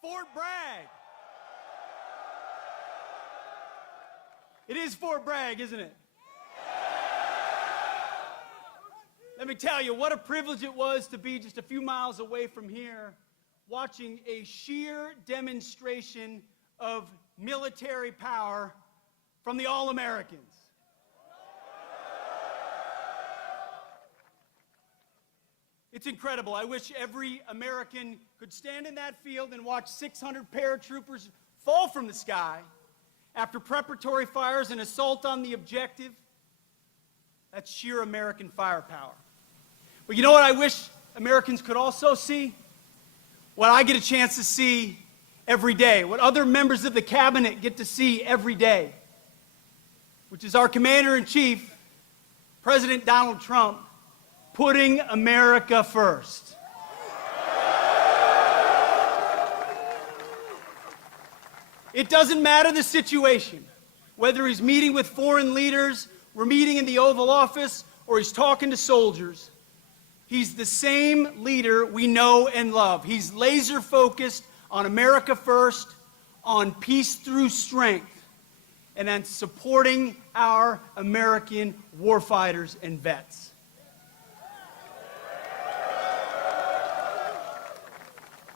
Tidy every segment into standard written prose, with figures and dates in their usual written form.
Fort Bragg. It is Fort Bragg, isn't it? Let me tell you, what a privilege it was to be just a few miles away from here, watching a sheer demonstration of military power from the All-Americans. It's incredible. I wish every American could stand in that field and watch 600 paratroopers fall from the sky after preparatory fires and assault on the objective. That's sheer American firepower. But you know what I wish Americans could also see? What I get a chance to see every day, what other members of the cabinet get to see every day, which is our Commander-in-Chief, President Donald Trump, putting America first. It doesn't matter the situation, whether he's meeting with foreign leaders, we're meeting in the Oval Office, or he's talking to soldiers. He's the same leader we know and love. He's laser focused on America first, on peace through strength, and on supporting our American warfighters and vets.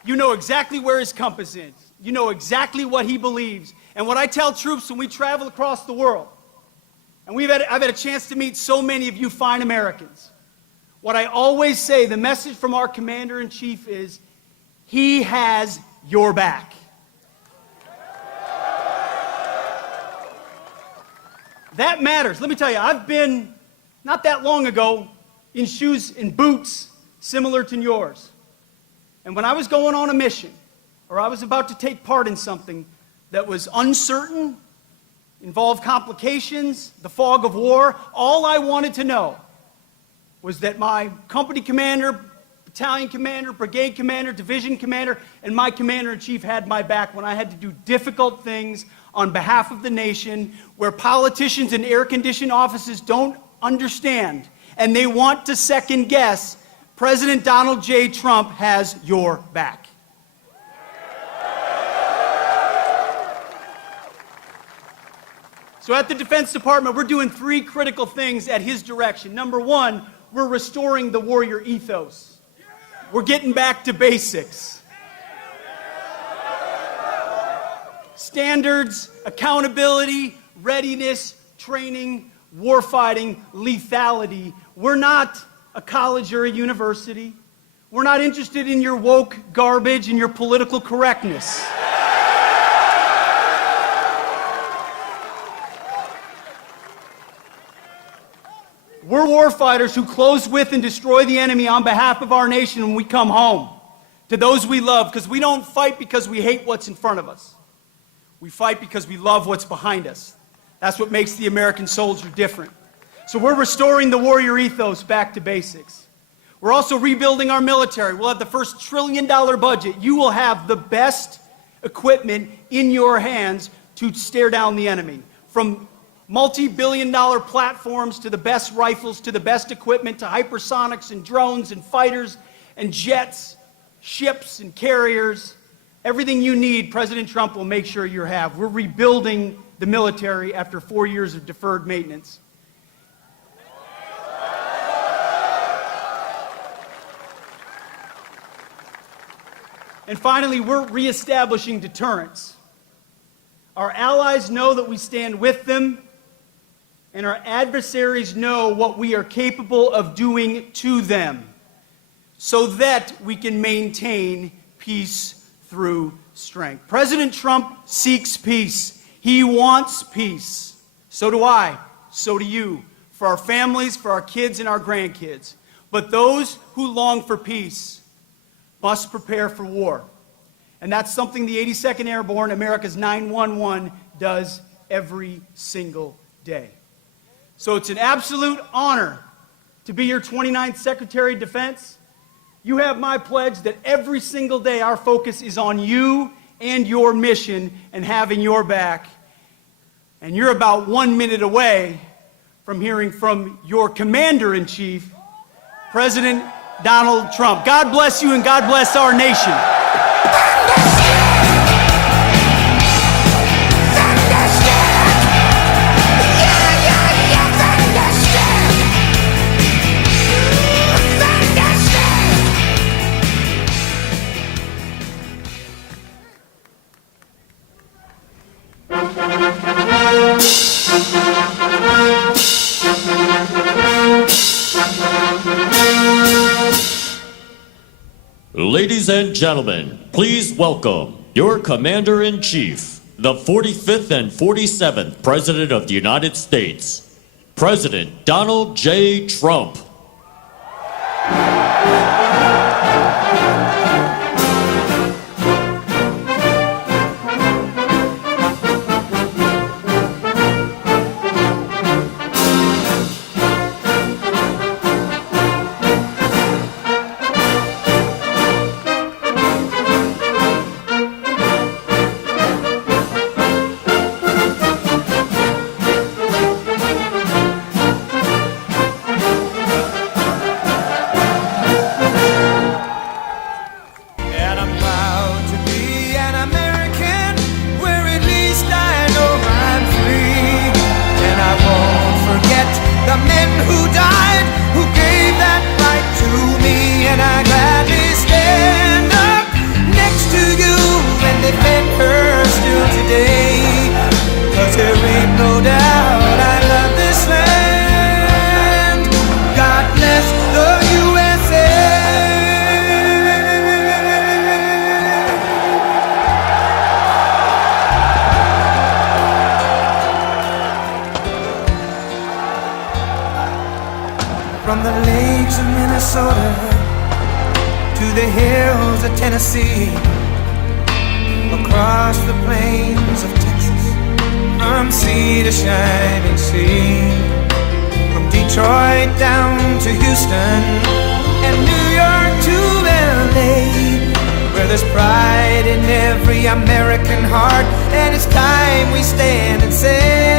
You know exactly where his compass is. You know exactly what he believes. And what I tell troops when we travel across the world, and I've had a chance to meet so many of you fine Americans, what I always say, the message from our Commander-in-Chief is, he has your back. That matters. Let me tell you, I've been, not that long ago, in shoes and boots similar to yours. And when I was going on a mission, or I was about to take part in something that was uncertain, involved complications, the fog of war, all I wanted to know was that my company commander, battalion commander, brigade commander, division commander, and my commander-in-chief had my back when I had to do difficult things on behalf of the nation, where politicians in air-conditioned offices don't understand, and they want to second-guess. President Donald J. Trump has your back. So at the Defense Department, we're doing three critical things at his direction. Number one, we're restoring the warrior ethos. We're getting back to basics. Standards, accountability, readiness, training, warfighting, lethality. We're not a college or a university. We're not interested in your woke garbage and your political correctness. We're warfighters who close with and destroy the enemy on behalf of our nation when we come home to those we love, because we don't fight because we hate what's in front of us. We fight because we love what's behind us. That's what makes the American soldier different. So we're restoring the warrior ethos back to basics. We're also rebuilding our military. We'll have the first $1 trillion budget. You will have the best equipment in your hands to stare down the enemy. From multi-billion-dollar platforms to the best rifles, to the best equipment, to hypersonics and drones and fighters and jets, ships and carriers. Everything you need, President Trump will make sure you have. We're rebuilding the military after 4 years of deferred maintenance. And finally, we're reestablishing deterrence. Our allies know that we stand with them, and our adversaries know what we are capable of doing to them, so that we can maintain peace through strength. President Trump seeks peace. He wants peace. So do I. So do you. For our families, for our kids and our grandkids. But those who long for peace must prepare for war. And that's something the 82nd Airborne, America's 911, does every single day. So it's an absolute honor to be your 29th Secretary of Defense. You have my pledge that every single day our focus is on you and your mission and having your back. And you're about 1 minute away from hearing from your Commander-in-Chief, President Donald Trump. God bless you and God bless our nation. Ladies and gentlemen, please welcome your Commander-in-Chief, the 45th and 47th President of the United States, President Donald J. Trump. From the lakes of Minnesota to the hills of Tennessee, across the plains of Texas, from sea to shining sea, from Detroit down to Houston and New York to LA, where there's pride in every American heart, and it's time we stand and say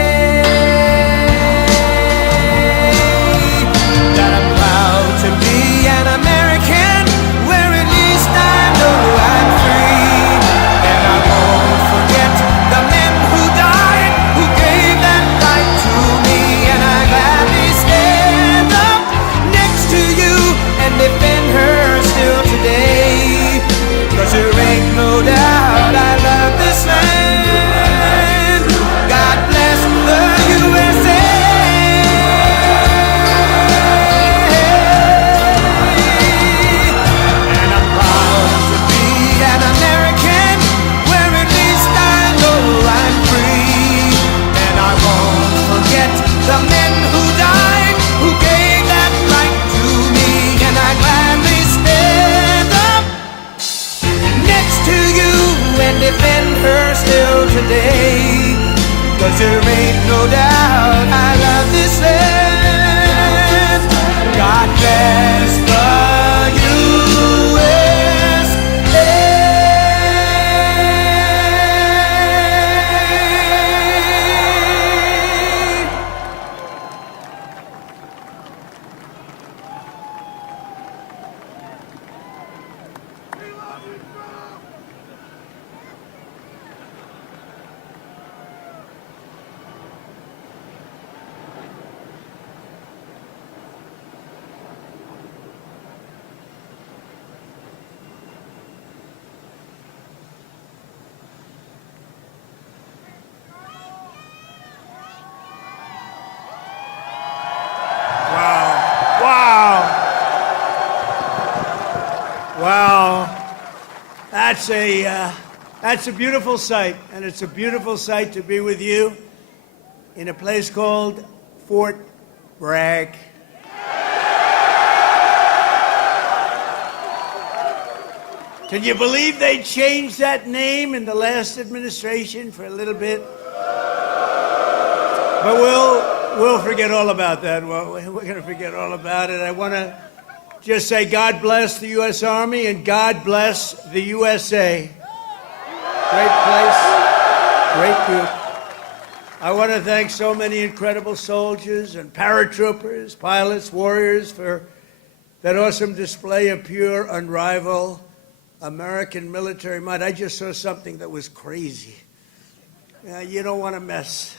to be an American, where at least I know I'm free. And I won't forget the men who died, who gave that right to me. And I gladly stand up next to you and defend her still today. 'Cause there ain't no doubt I love this land. God bless the USA. The men who died, who gave that right to me, and I gladly stand up next to you and defend her still today. 'Cause there ain't no doubt I love this land. God bless the Wow, that's a beautiful sight, and it's a beautiful sight to be with you in a place called Fort Bragg. Can you believe they changed that name in the last administration for a little bit? But we'll forget all about that. We're going to forget all about it. I want to just say God bless the U.S. Army and God bless the USA. Great place, great group. I want to thank so many incredible soldiers and paratroopers, pilots, warriors for that awesome display of pure, unrivaled American military might. I just saw something that was crazy. You don't want to mess.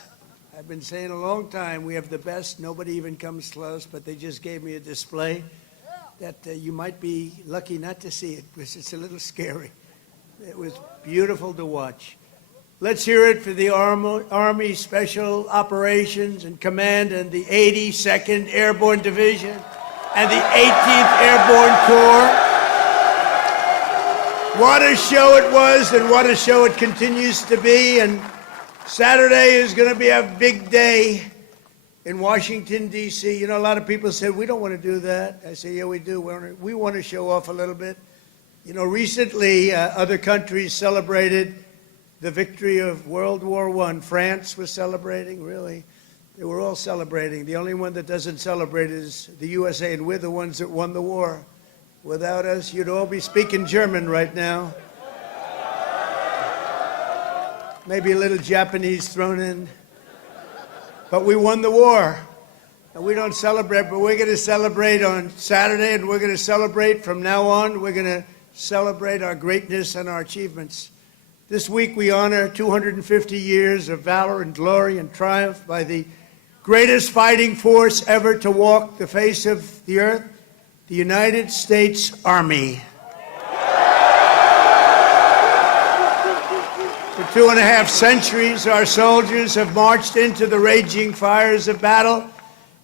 I've been saying a long time, we have the best. Nobody even comes close, but they just gave me a display that you might be lucky not to see it because it's a little scary. It was beautiful to watch. Let's hear it for the Army Special Operations and Command and the 82nd Airborne Division and the 18th Airborne Corps. What a show it was, and what a show it continues to be. And Saturday is going to be a big day in Washington, D.C. You know, a lot of people said, we don't want to do that. I say, yeah, we do. We want to show off a little bit. You know, recently, other countries celebrated the victory of World War I. France was celebrating, really. They were all celebrating. The only one that doesn't celebrate is the USA, and we're the ones that won the war. Without us, you'd all be speaking German right now. Maybe a little Japanese thrown in. But we won the war. And we don't celebrate, but we're going to celebrate on Saturday, and we're going to celebrate from now on. We're going to celebrate our greatness and our achievements. This week we honor 250 years of valor and glory and triumph by the greatest fighting force ever to walk the face of the earth, the United States Army. For 2.5 centuries, our soldiers have marched into the raging fires of battle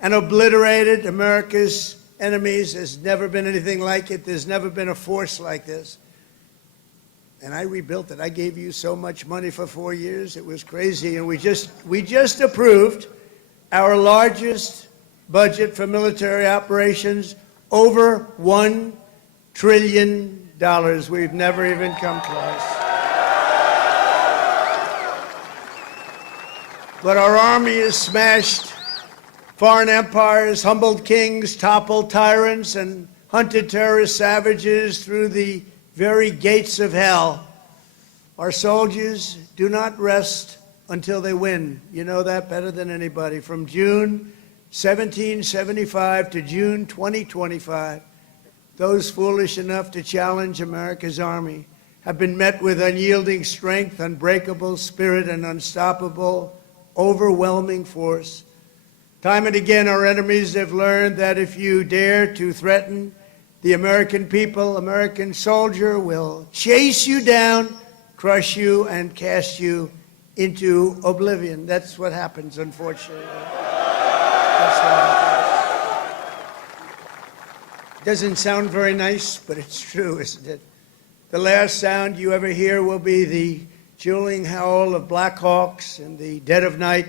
and obliterated America's enemies. There's never been anything like it. There's never been a force like this. And I rebuilt it. I gave you so much money for 4 years. It was crazy. And we just approved our largest budget for military operations, over $1 trillion. We've never even come close. But our army has smashed foreign empires, humbled kings, toppled tyrants, and hunted terrorist savages through the very gates of hell. Our soldiers do not rest until they win. You know that better than anybody. From June 1775 to June 2025, those foolish enough to challenge America's army have been met with unyielding strength, unbreakable spirit, and unstoppable, overwhelming force. Time and again, our enemies have learned that if you dare to threaten the American people, American soldier will chase you down, crush you, and cast you into oblivion. That's what happens, unfortunately. That's what happens. Doesn't sound very nice, but it's true, isn't it? The last sound you ever hear will be the dueling howl of Black Hawks in the dead of night,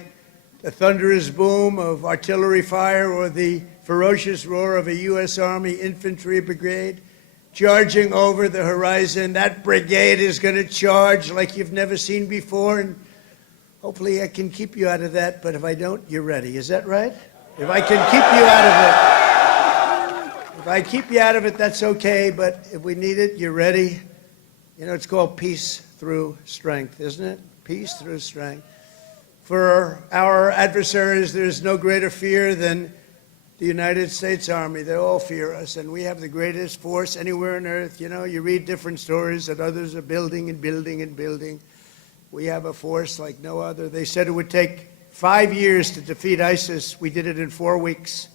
the thunderous boom of artillery fire, or the ferocious roar of a U.S. Army infantry brigade charging over the horizon. That brigade is going to charge like you've never seen before, and hopefully I can keep you out of that, but if I don't, you're ready. Is that right? If I can keep you out of it. If I keep you out of it, that's okay, but if we need it, you're ready. You know, it's called peace through strength, isn't it? Peace through strength. For our adversaries, there's no greater fear than the United States Army. They all fear us, and we have the greatest force anywhere on earth. You know, you read different stories that others are building and building and building. We have a force like no other. They said it would take 5 years to defeat ISIS. We did it in 4 weeks.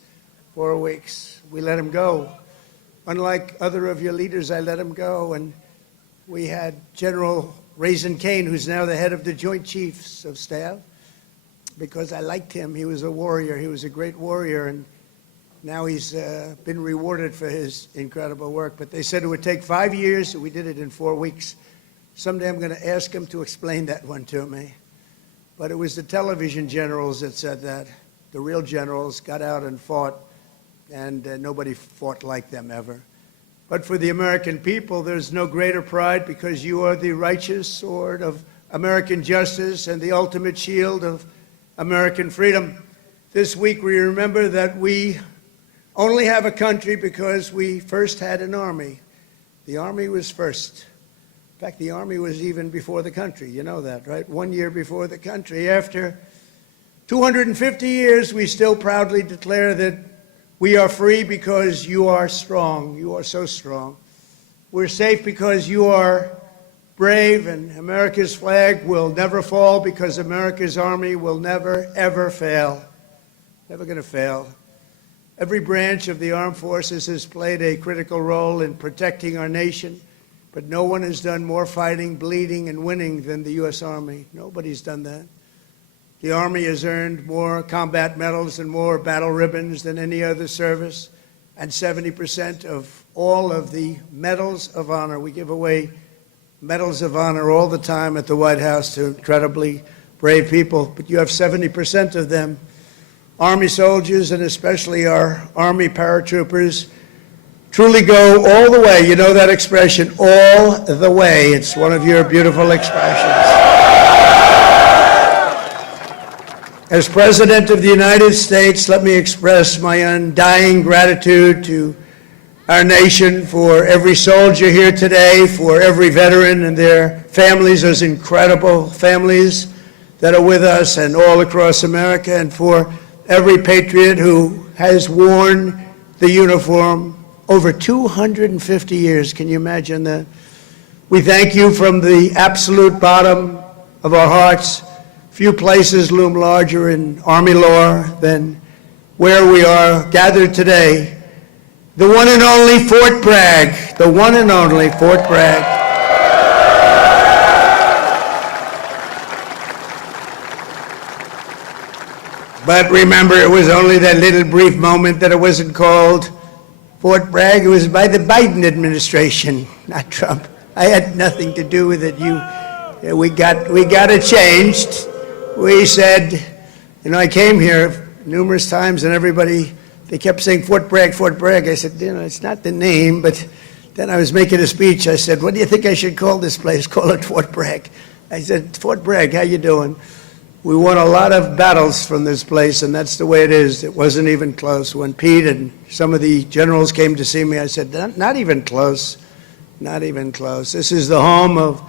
4 weeks. We let them go. Unlike other of your leaders, I let them go, and we had General Raisin Kane, who's now the head of the Joint Chiefs of Staff, because I liked him. He was a warrior. He was a great warrior, and now he's been rewarded for his incredible work. But they said it would take 5 years, so we did it in 4 weeks. Someday I'm going to ask him to explain that one to me. But it was the television generals that said that. The real generals got out and fought, and nobody fought like them ever. But for the American people, there's no greater pride, because you are the righteous sword of American justice and the ultimate shield of American freedom. This week we remember that we only have a country because we first had an army. The army was first. In fact, the army was even before the country. You know that, right? 1 year before the country. After 250 years, we still proudly declare that we are free because you are strong. You are so strong. We're safe because you are brave, and America's flag will never fall because America's army will never, ever fail. Never going to fail. Every branch of the armed forces has played a critical role in protecting our nation, but no one has done more fighting, bleeding, and winning than the U.S. Army. Nobody's done that. The Army has earned more combat medals and more battle ribbons than any other service, and 70% of all of the medals of honor. We give away medals of honor all the time at the White House to incredibly brave people, but you have 70% of them, Army soldiers, and especially our Army paratroopers, truly go all the way. You know that expression, all the way. It's one of your beautiful expressions. As President of the United States, let me express my undying gratitude to our nation for every soldier here today, for every veteran and their families, those incredible families that are with us and all across America, and for every patriot who has worn the uniform over 250 years. Can you imagine that? We thank you from the absolute bottom of our hearts. Few places loom larger in Army lore than where we are gathered today. The one and only Fort Bragg, the one and only Fort Bragg. But remember, it was only that little brief moment that it wasn't called Fort Bragg. It was by the Biden administration, not Trump. I had nothing to do with it. We got it changed. We said, I came here numerous times and everybody, they kept saying Fort Bragg, Fort Bragg. I said, it's not the name, but then I was making a speech. I said, what do you think I should call this place? Call it Fort Bragg. I said, Fort Bragg, how you doing? We won a lot of battles from this place, and that's the way it is. It wasn't even close. When Pete and some of the generals came to see me, I said, not even close, not even close. This is the home of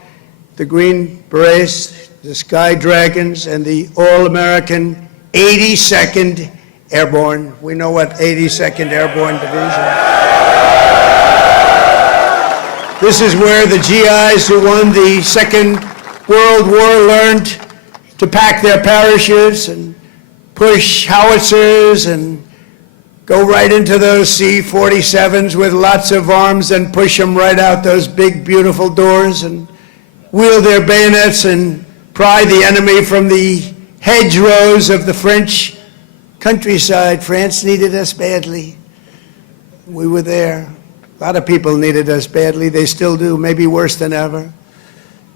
the Green Berets, the Sky Dragons, and the All-American 82nd Airborne. We know what 82nd Airborne Division. This is where the GIs who won the Second World War learned to pack their parachutes and push howitzers and go right into those C-47s with lots of arms and push them right out those big, beautiful doors and wield their bayonets and pry the enemy from the hedgerows of the French countryside. France needed us badly. We were there. A lot of people needed us badly. They still do, maybe worse than ever.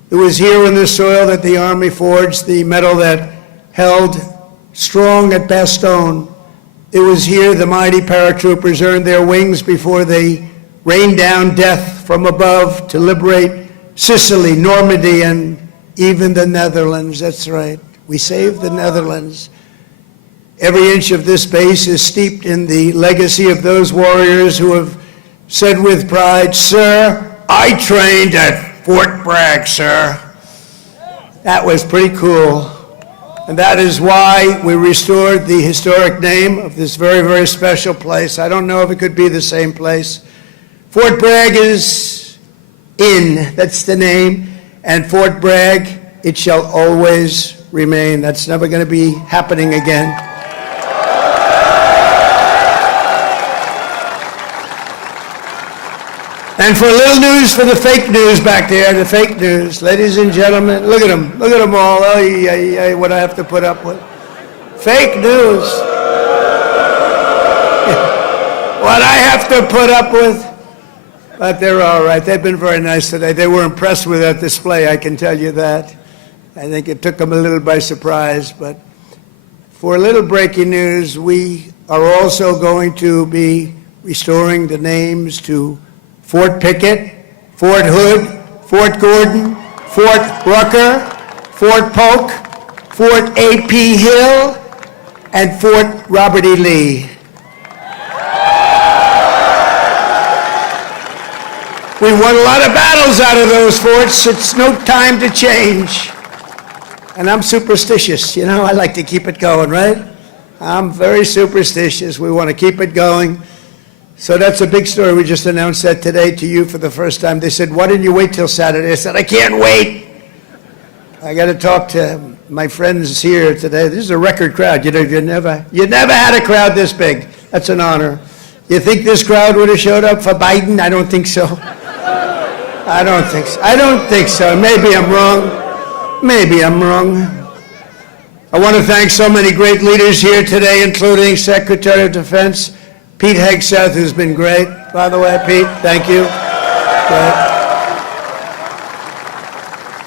It was here in the soil that the Army forged the medal that held strong at Bastogne. It was here the mighty paratroopers earned their wings before they rained down death from above to liberate Sicily, Normandy, and even the Netherlands. That's right. We saved the Netherlands. Every inch of this base is steeped in the legacy of those warriors who have said with pride, "Sir, I trained at Fort Bragg, sir." That was pretty cool. And that is why we restored the historic name of this very, very special place. I don't know if it could be the same place. Fort Bragg is in, that's the name, and Fort Bragg, it shall always remain. That's never going to be happening again. And for a little news for the fake news back there, the fake news, ladies and gentlemen, look at them all. Oh, what I have to put up with. Fake news. What I have to put up with. But they're all right. They've been very nice today. They were impressed with that display, I can tell you that. I think it took them a little by surprise. But for a little breaking news, we are also going to be restoring the names to Fort Pickett, Fort Hood, Fort Gordon, Fort Rucker, Fort Polk, Fort A.P. Hill, and Fort Robert E. Lee. We won a lot of battles out of those forts. It's no time to change. And I'm superstitious, I like to keep it going, right? I'm very superstitious. We want to keep it going. So that's a big story. We just announced that today to you for the first time. They said, why didn't you wait till Saturday? I said, I can't wait. I got to talk to my friends here today. This is a record crowd. You never had a crowd this big. That's an honor. You think this crowd would have showed up for Biden? I don't think so. I don't think so. Maybe I'm wrong. I want to thank so many great leaders here today, including Secretary of Defense Pete Hegseth, who's been great. By the way, Pete, thank you. Great.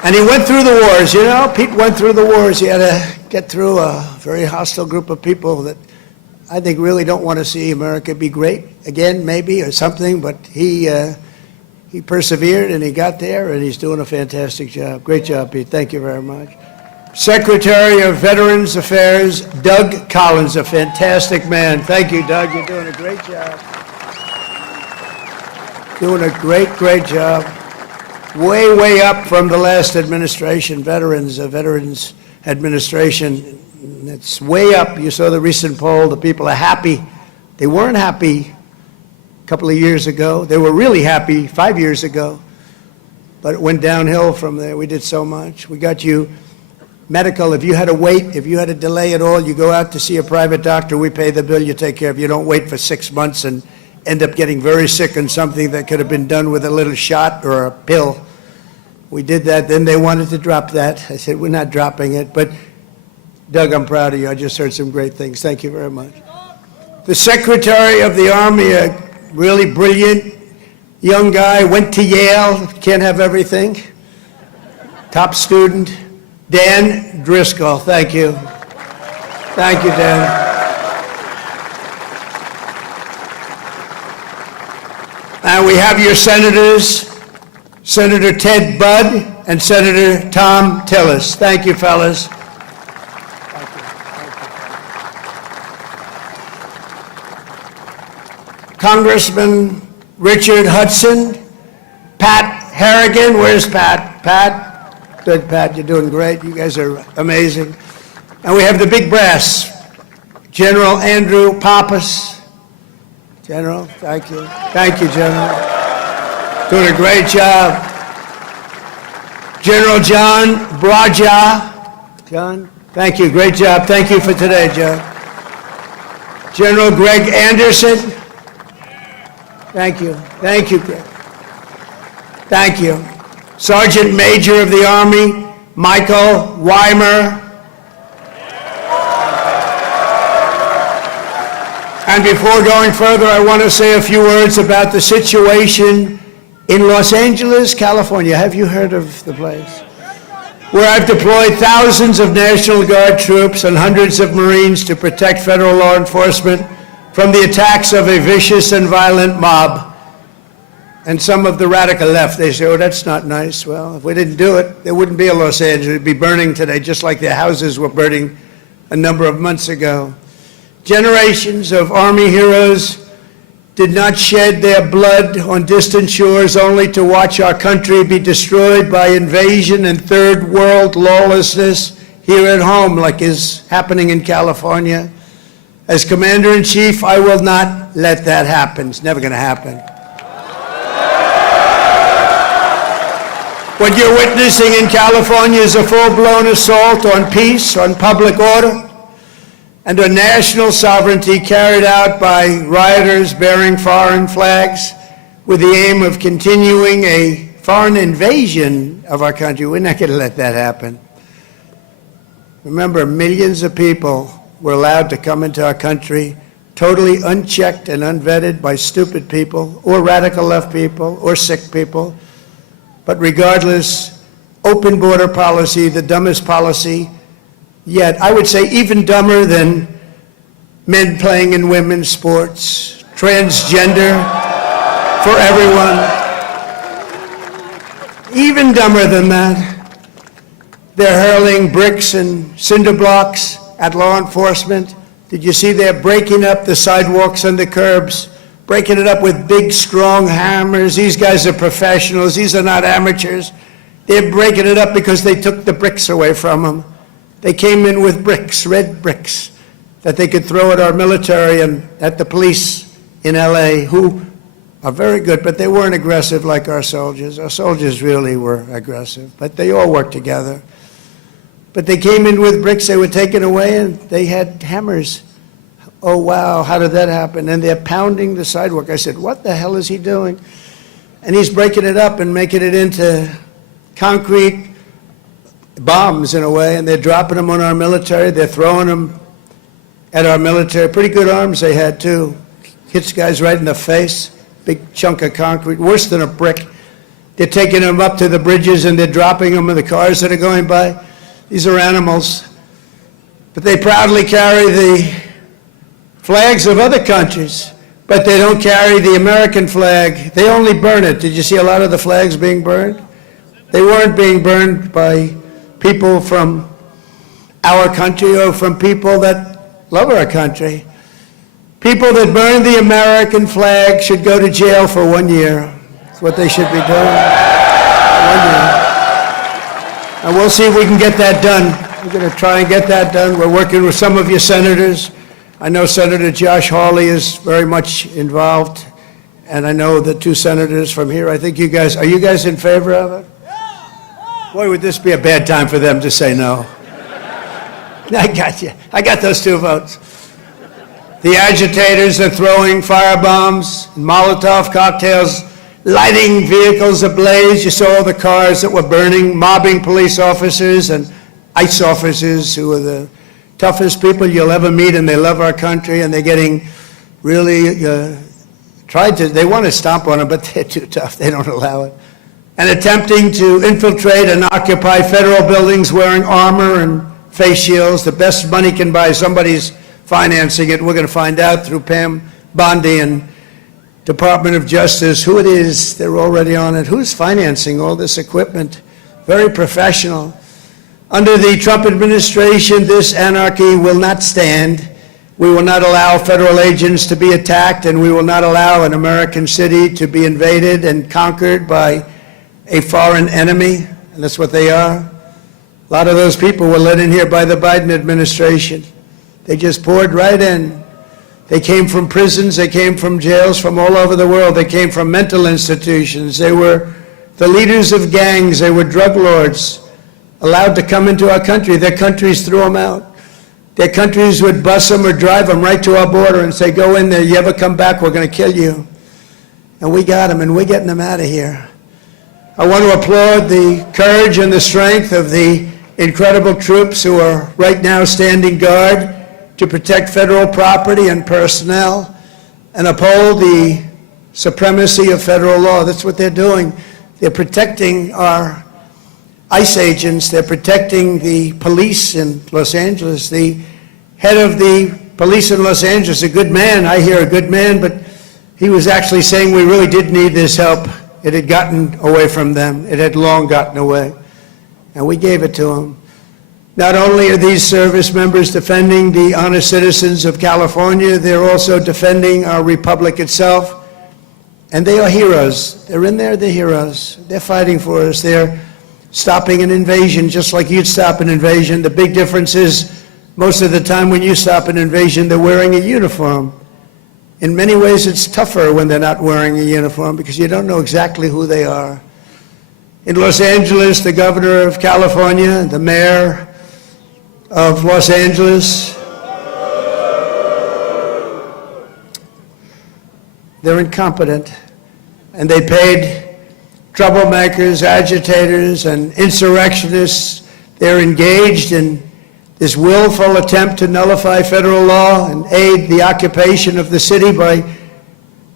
And he went through the wars, you know, Pete went through the wars. He had to get through a very hostile group of people that I think really don't want to see America be great again, maybe, or something, but he persevered and he got there and he's doing a fantastic job. Great job, Pete. Thank you very much. Secretary of Veterans Affairs, Doug Collins, a fantastic man. Thank you, Doug. You're doing a great job. Doing a great job. Way up from the last administration, Veterans Administration. It's way up. You saw the recent poll. The people are happy. They weren't happy a couple of years ago. They were really happy 5 years ago. But it went downhill from there. We did so much. We got you medical. If you had to wait, if you had a delay at all, you go out to see a private doctor. We pay the bill. You take care of it. You don't wait for 6 months and end up getting very sick on something that could have been done with a little shot or a pill. We did that. Then they wanted to drop that. I said, we're not dropping it. But Doug, I'm proud of you. I just heard some great things. Thank you very much. The Secretary of the Army, a really brilliant young guy, went to Yale, can't have everything. Top student, Dan Driscoll. Thank you. Thank you, Dan. And we have your senators, Senator Ted Budd and Senator Tom Tillis. Thank you, fellas. Congressman Richard Hudson, Pat Harrigan. Where's Pat? Pat? Good, Pat. You're doing great. You guys are amazing. And we have the big brass, General Andrew Pappas. General, thank you. Thank you, General. Doing a great job. General John Braja. John, thank you. Great job. Thank you for today, John. General Greg Anderson. Thank you. Thank you, Greg. Thank you. Sergeant Major of the Army, Michael Weimer. And before going further, I want to say a few words about the situation in Los Angeles, California. Have you heard of the place? Where I've deployed thousands of National Guard troops and hundreds of Marines to protect federal law enforcement from the attacks of a vicious and violent mob. And some of the radical left, they say, oh, that's not nice. Well, if we didn't do it, there wouldn't be a Los Angeles. It'd be burning today, just like their houses were burning a number of months ago. Generations of Army heroes did not shed their blood on distant shores only to watch our country be destroyed by invasion and third world lawlessness here at home, like is happening in California. As Commander-in-Chief, I will not let that happen. It's never going to happen. What you're witnessing in California is a full-blown assault on peace, on public order, and on national sovereignty carried out by rioters bearing foreign flags with the aim of continuing a foreign invasion of our country. We're not going to let that happen. Remember, millions of people were allowed to come into our country totally unchecked and unvetted by stupid people or radical left people or sick people. But regardless, open border policy, the dumbest policy yet, I would say even dumber than men playing in women's sports, transgender for everyone. Even dumber than that. They're hurling bricks and cinder blocks at law enforcement. Did you see they're breaking up the sidewalks and the curbs, breaking it up with big, strong hammers? These guys are professionals. These are not amateurs. They're breaking it up because they took the bricks away from them. They came in with bricks, red bricks, that they could throw at our military and at the police in LA, who are very good, but they weren't aggressive like our soldiers. Our soldiers really were aggressive, but they all worked together. But they came in with bricks, they were taken away, and they had hammers. Oh, wow, how did that happen? And they're pounding the sidewalk. I said, what the hell is he doing? And he's breaking it up and making it into concrete bombs in a way, and they're dropping them on our military. They're throwing them at our military. Pretty good arms they had, too. Hits guys right in the face, big chunk of concrete, worse than a brick. They're taking them up to the bridges and they're dropping them in the cars that are going by. These are animals. But they proudly carry the flags of other countries, but they don't carry the American flag. They only burn it. Did you see a lot of the flags being burned? They weren't being burned by people from our country or from people that love our country. People that burn the American flag should go to jail for 1 year. That's what they should be doing. 1 year. And we'll see if we can get that done. We're going to try and get that done. We're working with some of your senators. I know Senator Josh Hawley is very much involved, and I know the two senators from here. I think are you guys in favor of it? Boy, would this be a bad time for them to say no. I got you. I got those 2 votes. The agitators are throwing firebombs and Molotov cocktails, lighting vehicles ablaze. You saw the cars that were burning, mobbing police officers and ICE officers who are the toughest people you'll ever meet, and they love our country, and they're getting really they want to stomp on them, but they're too tough. They don't allow it. And attempting to infiltrate and occupy federal buildings wearing armor and face shields. The best money can buy, somebody's financing it. We're going to find out through Pam Bondi and Department of Justice who it is. They're already on it. Who's financing all this equipment? Very professional. Under the Trump administration, this anarchy will not stand. We will not allow federal agents to be attacked, and we will not allow an American city to be invaded and conquered by a foreign enemy, and that's what they are. A lot of those people were let in here by the Biden administration. They just poured right in. They came from prisons, they came from jails from all over the world, they came from mental institutions, they were the leaders of gangs, they were drug lords, allowed to come into our country. Their countries threw them out. Their countries would bus them or drive them right to our border and say, go in there, you ever come back, we're going to kill you. And we got them, and we're getting them out of here. I want to applaud the courage and the strength of the incredible troops who are right now standing guard to protect federal property and personnel and uphold the supremacy of federal law. That's what they're doing. They're protecting our ICE agents. They're protecting the police in Los Angeles. The head of the police in Los Angeles, a good man, I hear a good man, but he was actually saying we really did need this help. It had gotten away from them. It had long gotten away. And we gave it to them. Not only are these service members defending the honest citizens of California, they're also defending our republic itself. And they are heroes. They're in there, they're heroes. They're fighting for us. They're stopping an invasion just like you'd stop an invasion. The big difference is most of the time when you stop an invasion, they're wearing a uniform. In many ways, it's tougher when they're not wearing a uniform because you don't know exactly who they are. In Los Angeles, the governor of California, the mayor of Los Angeles, they're incompetent, and they paid troublemakers, agitators, and insurrectionists. They're engaged in this willful attempt to nullify federal law and aid the occupation of the city by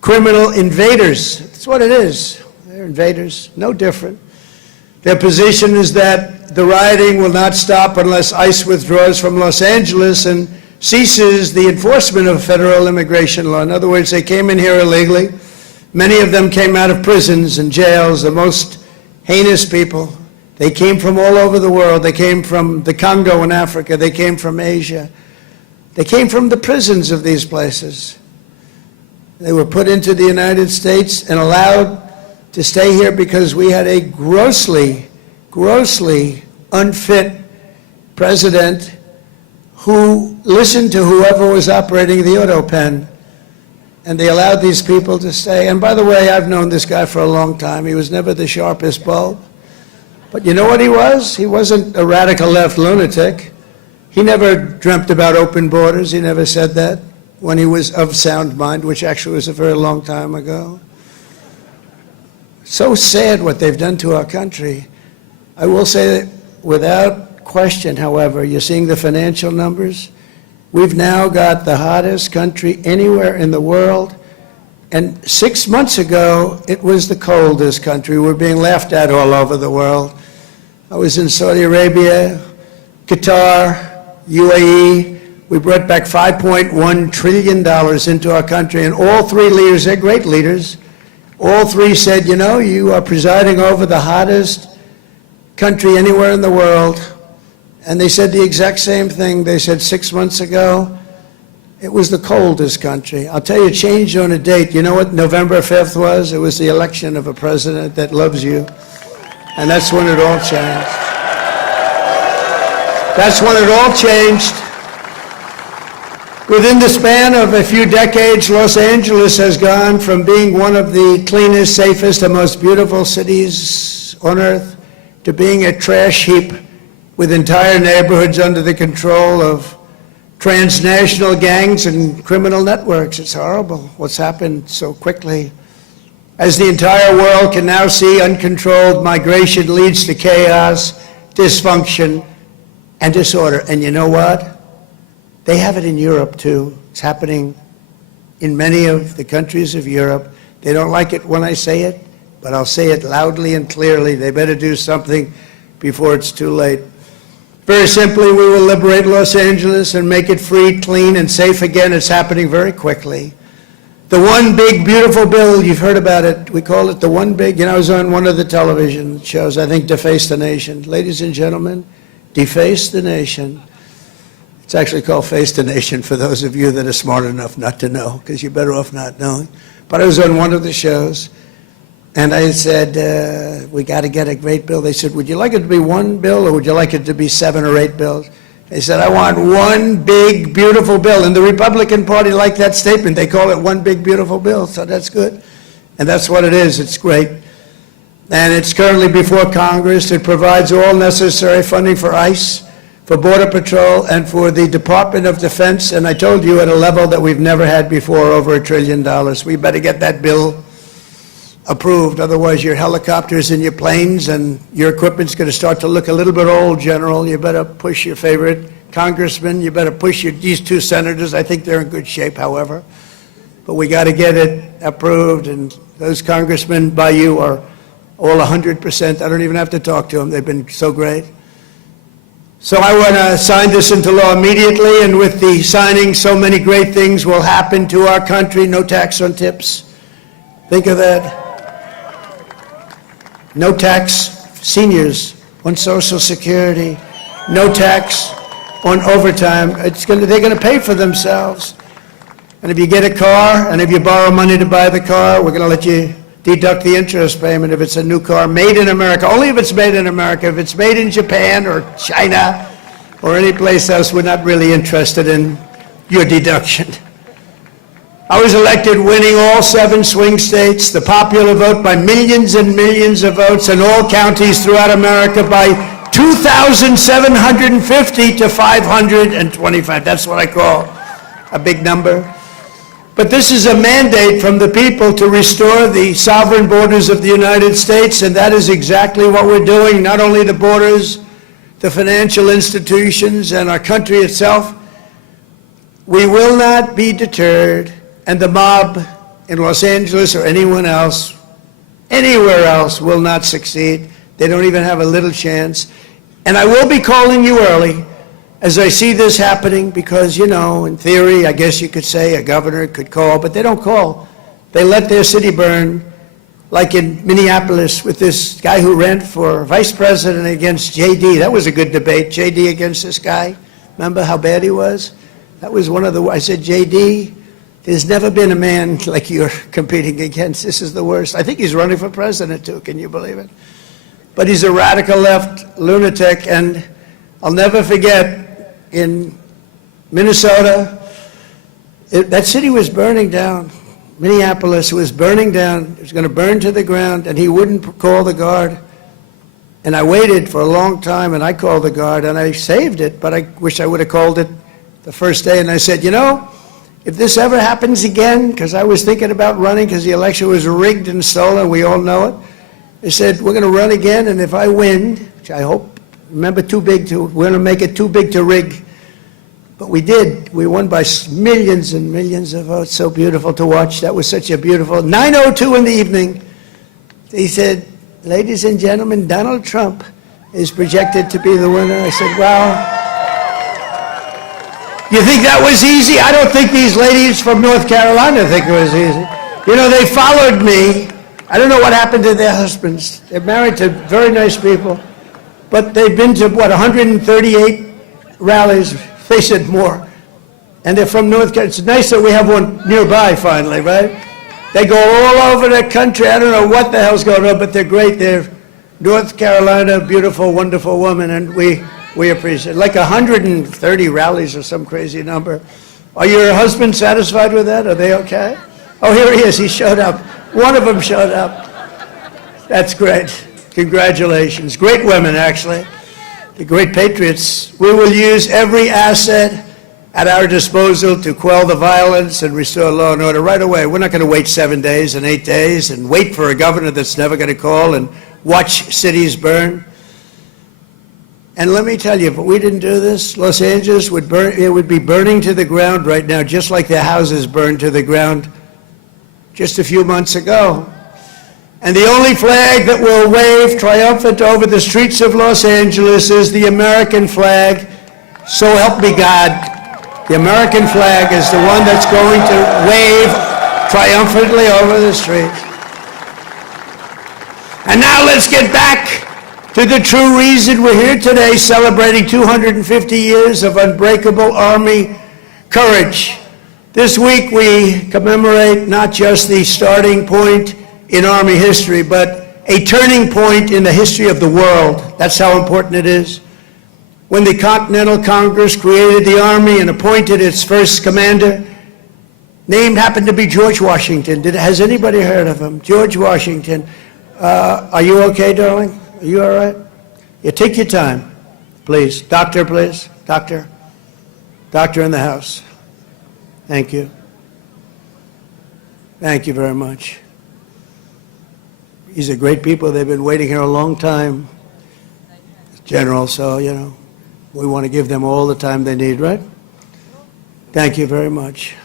criminal invaders. That's what it is. They're invaders, no different. Their position is that the rioting will not stop unless ICE withdraws from Los Angeles and ceases the enforcement of federal immigration law. In other words, they came in here illegally. Many of them came out of prisons and jails, the most heinous people. They came from all over the world. They came from the Congo in Africa. They came from Asia. They came from the prisons of these places. They were put into the United States and allowed to stay here because we had a grossly, grossly unfit president who listened to whoever was operating the auto pen. And they allowed these people to stay. And by the way, I've known this guy for a long time. He was never the sharpest bulb. But you know what he was? He wasn't a radical left lunatic. He never dreamt about open borders. He never said that when he was of sound mind, which actually was a very long time ago. So sad what they've done to our country. I will say that without question, however, you're seeing the financial numbers. We've now got the hottest country anywhere in the world And 6 months ago, it was the coldest country. We're being laughed at all over the world. I was in Saudi Arabia, Qatar, UAE. We brought back $5.1 trillion into our country, and all three leaders, they're great leaders, all three said, you know, you are presiding over the hottest country anywhere in the world. And they said the exact same thing. They said 6 months ago, it was the coldest country. I'll tell you, it changed on a date. You know what November 5th was? It was the election of a president that loves you. And that's when it all changed. That's when it all changed. Within the span of a few decades, Los Angeles has gone from being one of the cleanest, safest, and most beautiful cities on earth to being a trash heap with entire neighborhoods under the control of transnational gangs and criminal networks. It's horrible what's happened so quickly. As the entire world can now see, uncontrolled migration leads to chaos, dysfunction, and disorder. And you know what? They have it in Europe too. It's happening in many of the countries of Europe. They don't like it when I say it, but I'll say it loudly and clearly. They better do something before it's too late. Very simply, we will liberate Los Angeles and make it free, clean, and safe again. It's happening very quickly. The one big, beautiful bill, you've heard about it. We call it the one big, I was on one of the television shows, I think Deface the Nation. Ladies and gentlemen, Deface the Nation. It's actually called Face the Nation for those of you that are smart enough not to know, because you're better off not knowing. But I was on one of the shows, and I said, we got to get a great bill. They said, would you like it to be one bill, or would you like it to be 7 or 8 bills? They said, I want one big, beautiful bill. And the Republican Party liked that statement. They call it one big, beautiful bill, so that's good. And that's what it is. It's great. And it's currently before Congress. It provides all necessary funding for ICE, for Border Patrol, and for the Department of Defense. And I told you, at a level that we've never had before, over $1 trillion. We better get that bill approved. Otherwise, your helicopters and your planes and your equipment's going to start to look a little bit old, General. You better push your favorite congressman. You better push these 2 senators. I think they're in good shape, however. But we got to get it approved. And those congressmen by you are all 100%. I don't even have to talk to them. They've been so great. So I want to sign this into law immediately. And with the signing, so many great things will happen to our country. No tax on tips. Think of that. No tax, seniors on Social Security. No tax on overtime. They're going to pay for themselves. And if you get a car, and if you borrow money to buy the car, we're going to let you deduct the interest payment if it's a new car made in America. Only if it's made in America. If it's made in Japan or China or any place else, we're not really interested in your deduction. I was elected winning all 7 swing states, the popular vote by millions and millions of votes in all counties throughout America by 2,750 to 525. That's what I call a big number. But this is a mandate from the people to restore the sovereign borders of the United States, and that is exactly what we're doing. Not only the borders, the financial institutions, and our country itself. We will not be deterred. And the mob in Los Angeles or anyone else, anywhere else, will not succeed. They don't even have a little chance. And I will be calling you early as I see this happening because, in theory, I guess you could say a governor could call, but they don't call. They let their city burn, like in Minneapolis with this guy who ran for vice president against J.D. That was a good debate, J.D. against this guy. Remember how bad he was? That was one of the, I said, J.D., there's never been a man like you're competing against. This is the worst. I think he's running for president, too. Can you believe it? But he's a radical left lunatic, and I'll never forget, in Minnesota, that city was burning down. Minneapolis was burning down. It was going to burn to the ground, and he wouldn't call the guard. And I waited for a long time, and I called the guard, and I saved it, but I wish I would have called it the first day. And I said, if this ever happens again, because I was thinking about running because the election was rigged and stolen, we all know it. They said, we're going to run again, and if I win, which I hope, remember, we're going to make it too big to rig. But we did. We won by millions and millions of votes. So beautiful to watch. That was such a beautiful 9:02 in the evening. He said, "Ladies and gentlemen, Donald Trump is projected to be the winner." I said, "Well, you think that was easy? I don't think these ladies from North Carolina think it was easy. You know, they followed me. I don't know what happened to their husbands. They're married to very nice people. But they've been to, 138 rallies. They said more. And they're from North Carolina. It's nice that we have one nearby finally, right? They go all over the country. I don't know what the hell's going on, but they're great. They're North Carolina, beautiful, wonderful woman, and we appreciate it. Like 130 rallies or some crazy number. Are your husbands satisfied with that? Are they okay? Oh, here he is. He showed up. One of them showed up. That's great. Congratulations. Great women, actually. The great patriots. We will use every asset at our disposal to quell the violence and restore law and order right away. We're not going to wait 7 days and 8 days and wait for a governor that's never going to call and watch cities burn. And let me tell you, if we didn't do this, Los Angeles would burn. It would be burning to the ground right now, just like the houses burned to the ground just a few months ago. And the only flag that will wave triumphant over the streets of Los Angeles is the American flag. So help me God. The American flag is the one that's going to wave triumphantly over the streets. And now let's get back to the true reason we're here today, celebrating 250 years of unbreakable Army courage. This week we commemorate not just the starting point in Army history, but a turning point in the history of the world. That's how important it is. When the Continental Congress created the Army and appointed its first commander, name happened to be George Washington. Has anybody heard of him? George Washington. Are you okay, darling? Are you all right? Yeah, take your time, please. Doctor, please. Doctor. Doctor in the house. Thank you. Thank you very much. These are great people. They've been waiting here a long time, General, so, you know, we want to give them all the time they need, right? Thank you very much.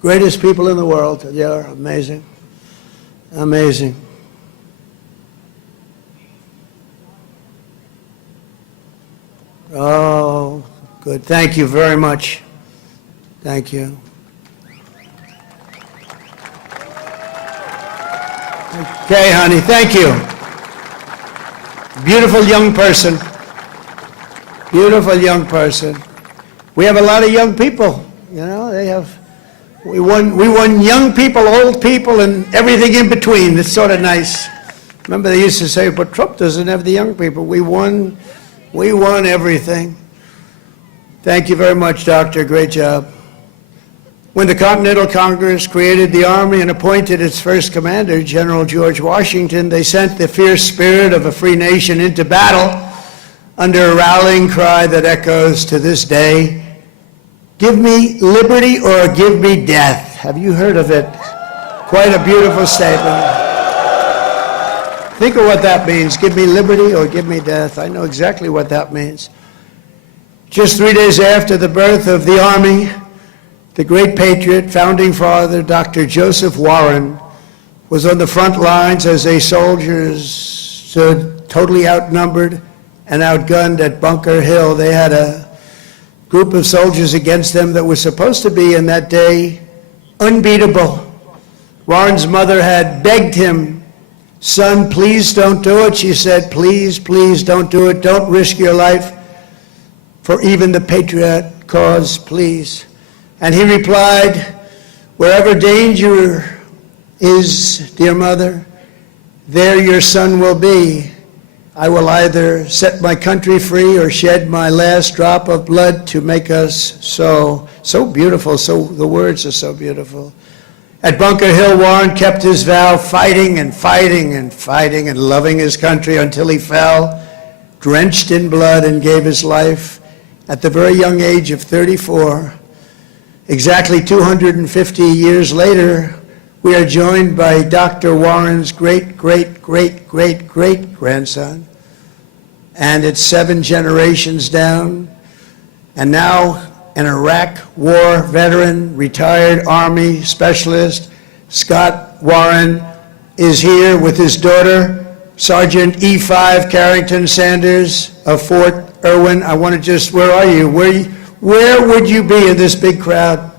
Greatest people in the world. They're amazing. Amazing. Oh, good. Thank you very much. Thank you. Okay, honey, thank you. Beautiful young person. Beautiful young person. We have a lot of young people, you know, they have, we won young people, old people, and everything in between. It's sort of nice. Remember they used to say, but Trump doesn't have the young people. We won everything. Thank you very much, Doctor. Great job. When the Continental Congress created the Army and appointed its first commander, General George Washington, they sent the fierce spirit of a free nation into battle under a rallying cry that echoes to this day, "Give me liberty or give me death." Have you heard of it? Quite a beautiful statement. Think of what that means. Give me liberty or give me death. I know exactly what that means. Just 3 days after the birth of the Army, the great patriot, founding father, Dr. Joseph Warren, was on the front lines as a soldiers stood totally outnumbered and outgunned at Bunker Hill. They had a group of soldiers against them that was supposed to be, in that day, unbeatable. Warren's mother had begged him, "Son, please don't do it." She said, "Please, please don't do it. Don't risk your life for even the patriot cause, please." And he replied, "Wherever danger is, dear mother, there your son will be. I will either set my country free or shed my last drop of blood to make us so." So beautiful. So the words are so beautiful. At Bunker Hill, Warren kept his vow, fighting and fighting and fighting and loving his country until he fell, drenched in blood, and gave his life. at the very young age of 34. Exactly 250 years later, we are joined by Dr. Warren's great-great-great-great-great-grandson, and it's 7 generations down, and now an Iraq war veteran, retired Army specialist, Scott Warren, is here with his daughter, Sergeant E5 Carrington Sanders of Fort Irwin. I want to just, where are you? Where would you be in this big crowd?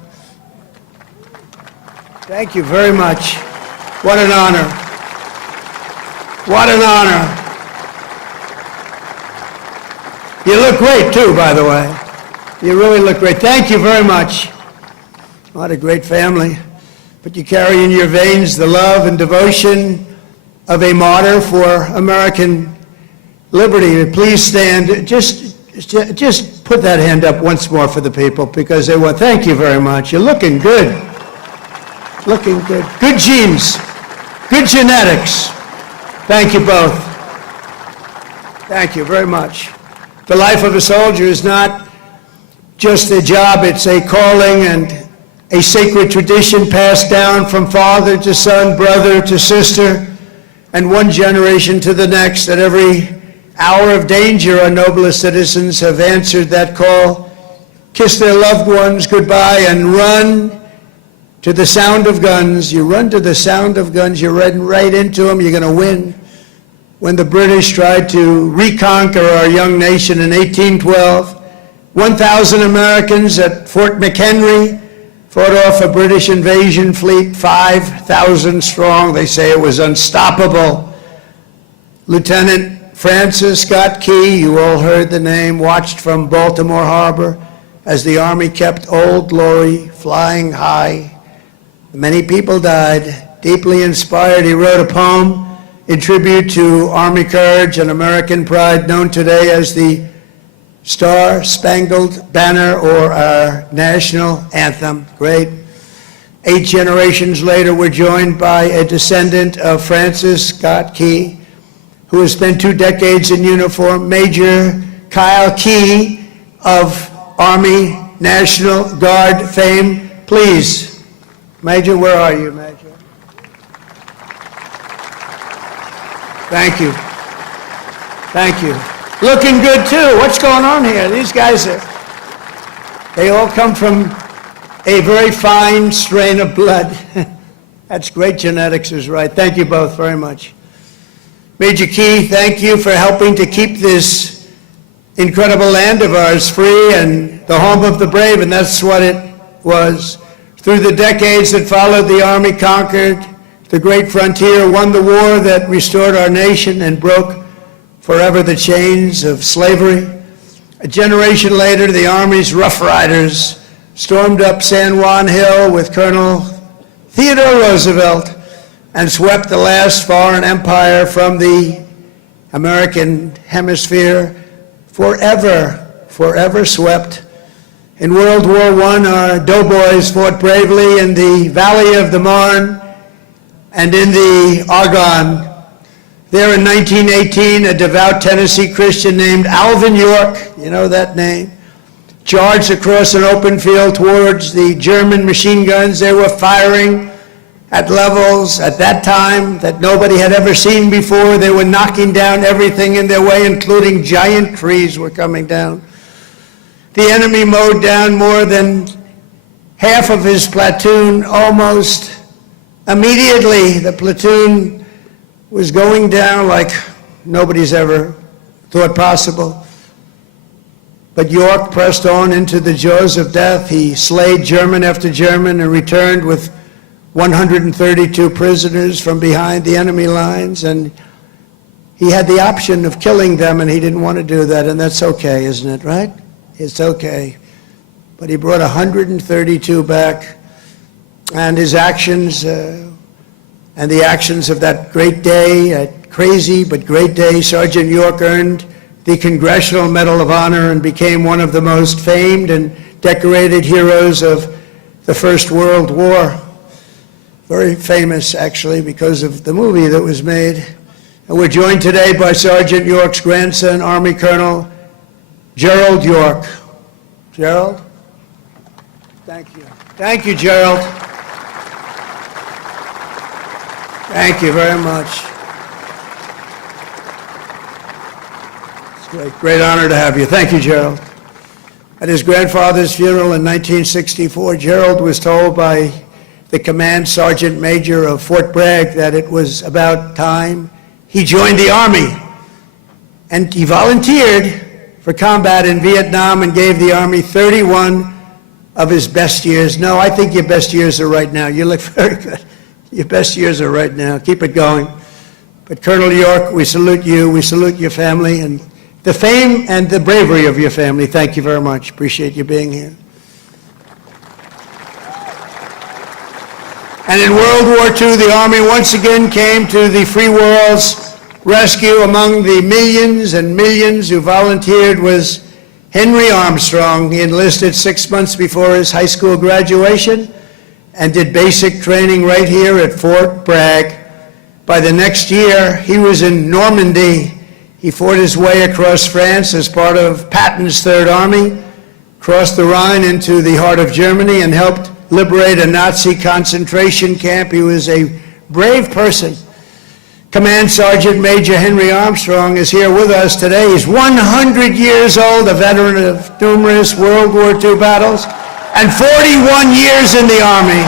Thank you very much. What an honor. What an honor. You look great too, by the way. You really look great. Thank you very much. What a great family. But you carry in your veins the love and devotion of a martyr for American liberty. Please stand. Just put that hand up once more for the people, because they want. Thank you very much. You're looking good. Looking good. Good genes. Good genetics. Thank you both. Thank you very much. The life of a soldier is not just a job, it's a calling and a sacred tradition passed down from father to son, brother to sister, and one generation to the next. At every hour of danger, our noblest citizens have answered that call, kissed their loved ones goodbye, and run to the sound of guns. You run to the sound of guns, you're running right into them, you're going to win. When the British tried to reconquer our young nation in 1812, 1,000 Americans at Fort McHenry fought off a British invasion fleet, 5,000 strong. They say it was unstoppable. Lieutenant Francis Scott Key, you all heard the name, watched from Baltimore Harbor as the Army kept Old Glory flying high. Many people died. Deeply inspired, he wrote a poem in tribute to Army courage and American pride, known today as the Star-Spangled Banner, or our national anthem. Great. 8 generations later, we're joined by a descendant of Francis Scott Key, who has spent 2 decades in uniform, Major Kyle Key of Army National Guard fame. Please, Major, where are you, Major? Thank you. Thank you. Looking good too. What's going on here? These guys they all come from a very fine strain of blood. That's great genetics is right. Thank you both very much. Major Key, thank you for helping to keep this incredible land of ours free and the home of the brave, and that's what it was. Through the decades that followed, the Army conquered the great frontier, won the war that restored our nation and broke forever the chains of slavery. A generation later, the Army's Rough Riders stormed up San Juan Hill with Colonel Theodore Roosevelt and swept the last foreign empire from the American hemisphere, forever swept. In World War I, our doughboys fought bravely in the Valley of the Marne and in the Argonne. There in 1918, a devout Tennessee Christian named Alvin York, you know that name, charged across an open field towards the German machine guns. They were firing at levels at that time that nobody had ever seen before. They were knocking down everything in their way, including giant trees were coming down. The enemy mowed down more than half of his platoon almost immediately. The platoon was going down like nobody's ever thought possible. But York pressed on into the jaws of death. He slayed German after German and returned with 132 prisoners from behind the enemy lines. And he had the option of killing them, and he didn't want to do that, and that's okay, isn't it, right? It's okay. But he brought 132 back, and his actions and the actions of that great day, a crazy but great day, Sergeant York earned the Congressional Medal of Honor and became one of the most famed and decorated heroes of the First World War. Very famous, actually, because of the movie that was made. And we're joined today by Sergeant York's grandson, Army Colonel Gerald York. Gerald? Thank you. Thank you, Gerald. Thank you very much. It's a great honor to have you. Thank you, Gerald. At his grandfather's funeral in 1964, Gerald was told by the command sergeant major of Fort Bragg that it was about time he joined the Army. And he volunteered for combat in Vietnam and gave the Army 31 of his best years. No, I think your best years are right now. You look very good. Your best years are right now. Keep it going. But Colonel York, we salute you. We salute your family and the fame and the bravery of your family. Thank you very much. Appreciate you being here. And in World War II, the Army once again came to the free world's rescue. Among the millions and millions who volunteered was Henry Armstrong. He enlisted 6 months before his high school graduation and did basic training right here at Fort Bragg. By the next year, he was in Normandy. He fought his way across France as part of Patton's Third Army, crossed the Rhine into the heart of Germany, and helped liberate a Nazi concentration camp. He was a brave person. Command Sergeant Major Henry Armstrong is here with us today. He's 100 years old, a veteran of numerous World War II battles, and 41 years in the Army.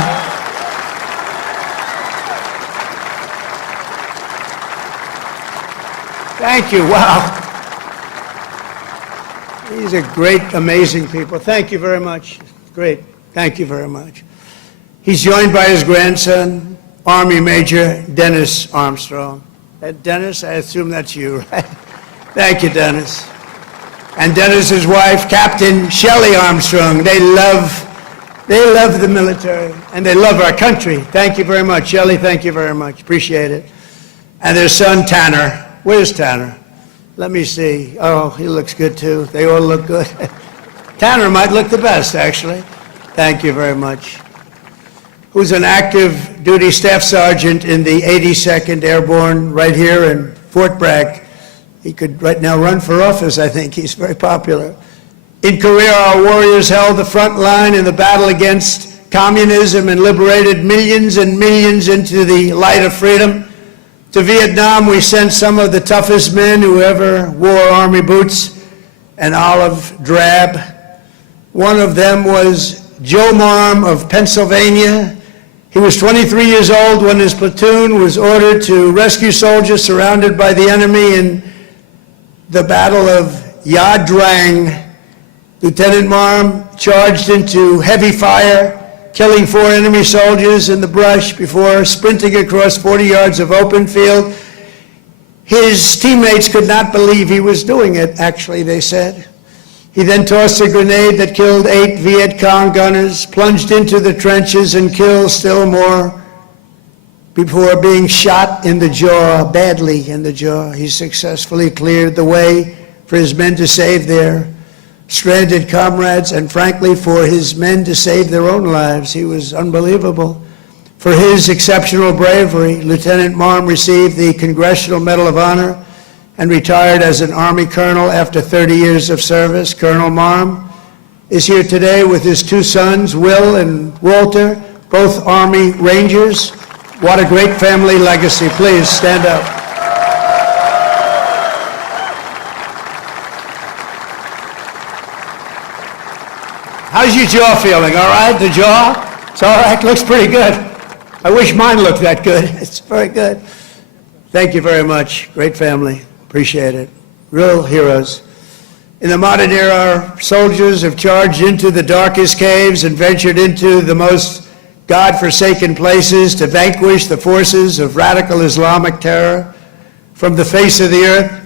Thank you. Wow. These are great, amazing people. Thank you very much. Great. Thank you very much. He's joined by his grandson, Army Major Dennis Armstrong. Dennis, I assume that's you, right? Thank you, Dennis. And Dennis's wife, Captain Shelley Armstrong. They love the military, and they love our country. Thank you very much, Shelley. Thank you very much. Appreciate it. And their son, Tanner. Where's Tanner? Let me see. Oh, he looks good, too. They all look good. Tanner might look the best, actually. Thank you very much. Who's an active duty staff sergeant in the 82nd Airborne right here in Fort Bragg. He could right now run for office, I think. He's very popular. In Korea, our warriors held the front line in the battle against communism and liberated millions and millions into the light of freedom. To Vietnam, we sent some of the toughest men who ever wore army boots and olive drab. One of them was Joe Marm of Pennsylvania. He was 23 years old when his platoon was ordered to rescue soldiers surrounded by the enemy in the Battle of Ia Drang. Lieutenant Marm charged into heavy fire, killing 4 enemy soldiers in the brush before sprinting across 40 yards of open field. His teammates could not believe he was doing it, actually, they said. He then tossed a grenade that killed 8 Viet Cong gunners, plunged into the trenches and killed still more before being shot in the jaw, badly in the jaw. He successfully cleared the way for his men to save their stranded comrades and, frankly, for his men to save their own lives. He was unbelievable. For his exceptional bravery, Lieutenant Marm received the Congressional Medal of Honor and retired as an Army colonel after 30 years of service. Colonel Marm is here today with his 2 sons, Will and Walter, both Army Rangers. What a great family legacy. Please stand up. How's your jaw feeling? All right, the jaw? It's all right, looks pretty good. I wish mine looked that good. It's very good. Thank you very much. Great family. Appreciate it. Real heroes. In the modern era, our soldiers have charged into the darkest caves and ventured into the most God-forsaken places to vanquish the forces of radical Islamic terror from the face of the earth.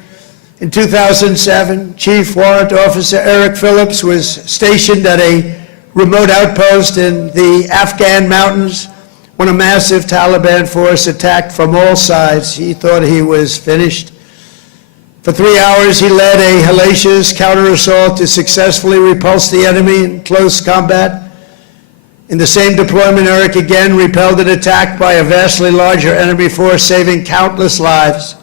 In 2007, Chief Warrant Officer Eric Phillips was stationed at a remote outpost in the Afghan mountains when a massive Taliban force attacked from all sides. He thought he was finished. For 3 hours, he led a hellacious counter-assault to successfully repulse the enemy in close combat. In the same deployment, Eric again repelled an attack by a vastly larger enemy force, saving countless lives.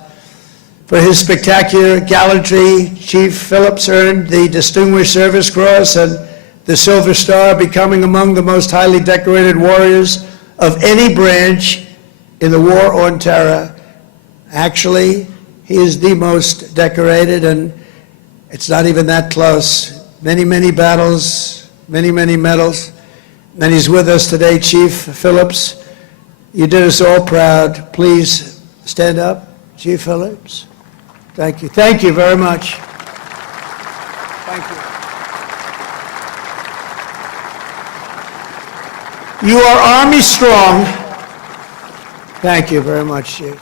For his spectacular gallantry, Chief Phillips earned the Distinguished Service Cross and the Silver Star, becoming among the most highly decorated warriors of any branch in the war on terror. Actually, he is the most decorated, and it's not even that close. Many, many battles, many, many medals. And he's with us today, Chief Phillips. You did us all proud. Please stand up, Chief Phillips. Thank you. Thank you very much. Thank you. You are Army strong. Thank you very much, Chief.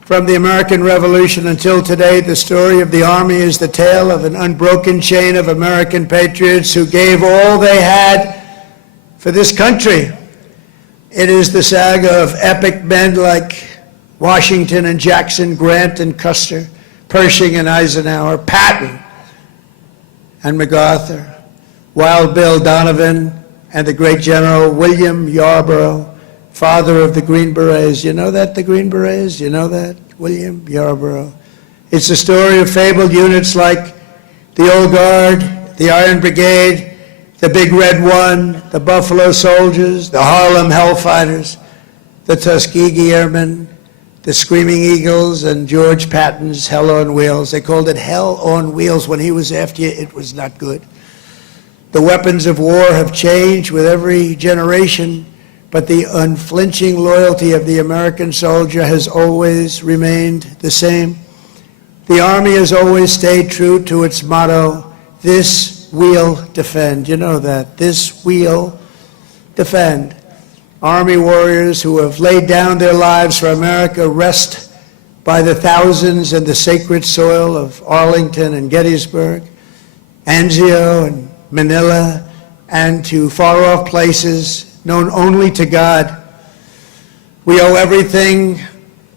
From the American Revolution until today, the story of the Army is the tale of an unbroken chain of American patriots who gave all they had for this country. It is the saga of epic men like Washington and Jackson, Grant and Custer, Pershing and Eisenhower, Patton and MacArthur, Wild Bill Donovan, and the great General William Yarborough, father of the Green Berets. You know that, the Green Berets? You know that? William Yarborough. It's the story of fabled units like the Old Guard, the Iron Brigade, the Big Red One, the Buffalo Soldiers, the Harlem Hellfighters, the Tuskegee Airmen, the Screaming Eagles, and George Patton's Hell on Wheels. They called it Hell on Wheels. When he was after you, it was not good. The weapons of war have changed with every generation, but the unflinching loyalty of the American soldier has always remained the same. The Army has always stayed true to its motto, "This we'll defend." You know that. This we'll defend. Army warriors who have laid down their lives for America rest by the thousands in the sacred soil of Arlington and Gettysburg, Anzio and Manila, and to far-off places known only to God. We owe everything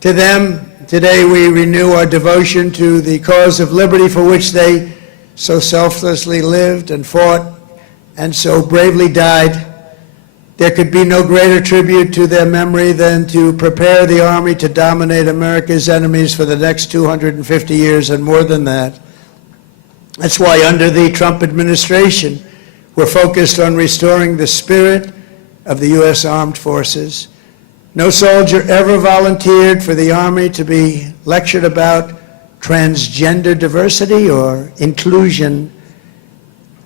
to them. Today we renew our devotion to the cause of liberty for which they so selflessly lived and fought and so bravely died. There could be no greater tribute to their memory than to prepare the Army to dominate America's enemies for the next 250 years and more than that. That's why under the Trump administration, we're focused on restoring the spirit of the U.S. Armed Forces. No soldier ever volunteered for the Army to be lectured about transgender diversity or inclusion.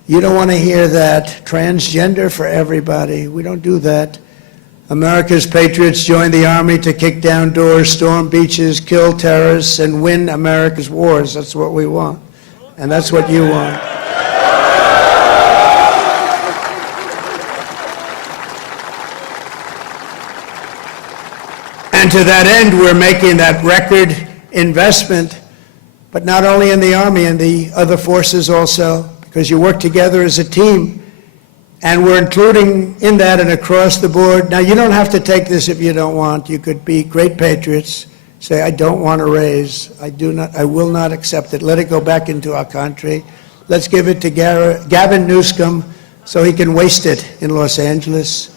You don't want to hear that. Transgender for everybody. We don't do that. America's patriots joined the Army to kick down doors, storm beaches, kill terrorists, and win America's wars. That's what we want. And that's what you want. And to that end, we're making that record investment, but not only in the Army, in the other forces also, because you work together as a team, and we're including in that and across the board. Now, you don't have to take this if you don't want. You could be great patriots, say, I don't want to raise, I will not accept it. Let it go back into our country. Let's give it to Gavin Newsom so he can waste it in Los Angeles.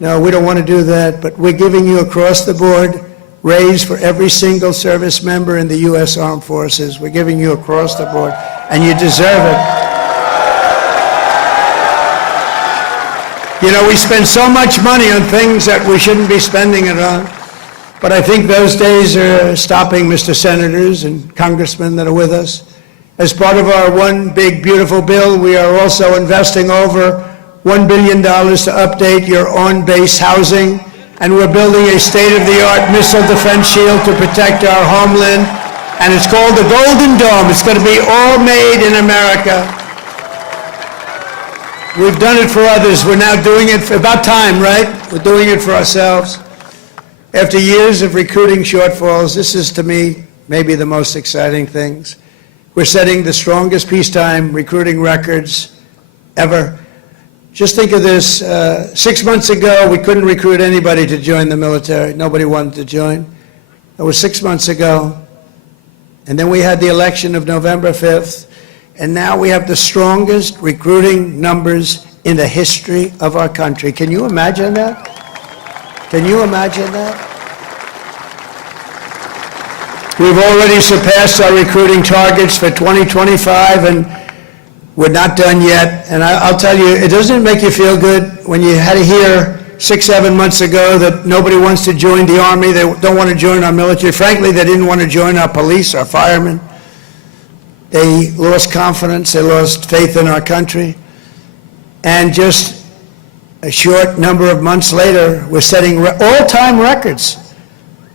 No, we don't want to do that, but we're giving you across the board raise for every single service member in the U.S. Armed Forces. We're giving you across the board, and you deserve it. You know, we spend so much money on things that we shouldn't be spending it on, but I think those days are stopping, Mr. Senators and Congressmen that are with us. As part of our one big, beautiful bill, we are also investing over $1 billion to update your on-base housing, and we're building a state-of-the-art missile defense shield to protect our homeland, and it's called the Golden Dome. It's going to be all made in America. We've done it for others. We're now doing it for about time, right? We're doing it for ourselves. After years of recruiting shortfalls, this is, to me, maybe the most exciting things. We're setting the strongest peacetime recruiting records ever. Just think of this. 6 months ago, we couldn't recruit anybody to join the military. Nobody wanted to join. That was 6 months ago. And then we had the election of November 5th. And now we have the strongest recruiting numbers in the history of our country. Can you imagine that? Can you imagine that? We've already surpassed our recruiting targets for 2025, and We're not done yet, and I'll tell you, it doesn't make you feel good when you had to hear 6, 7 months ago that nobody wants to join the Army, they don't want to join our military. Frankly, they didn't want to join our police, our firemen. They lost confidence, they lost faith in our country. And just a short number of months later, we're setting all-time records.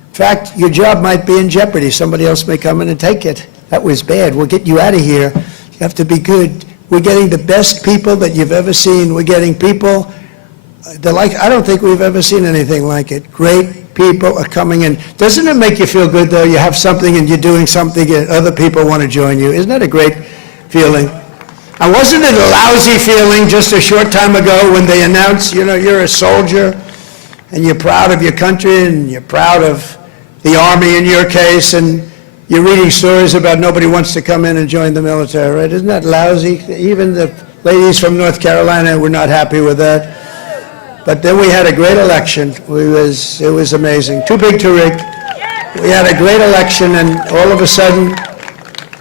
In fact, your job might be in jeopardy. Somebody else may come in and take it. That was bad. We'll get you out of here. You have to be good. We're getting the best people that you've ever seen. We're getting people, I don't think we've ever seen anything like it. Great people are coming in. Doesn't it make you feel good, though? You have something and you're doing something and other people want to join you. Isn't that a great feeling? And wasn't it a lousy feeling just a short time ago when they announced, you're a soldier and you're proud of your country and you're proud of the Army in your case, and you're reading stories about nobody wants to come in and join the military, right? Isn't that lousy? Even the ladies from North Carolina were not happy with that. But then we had a great election. It was amazing. Too big to rig. We had a great election, and all of a sudden,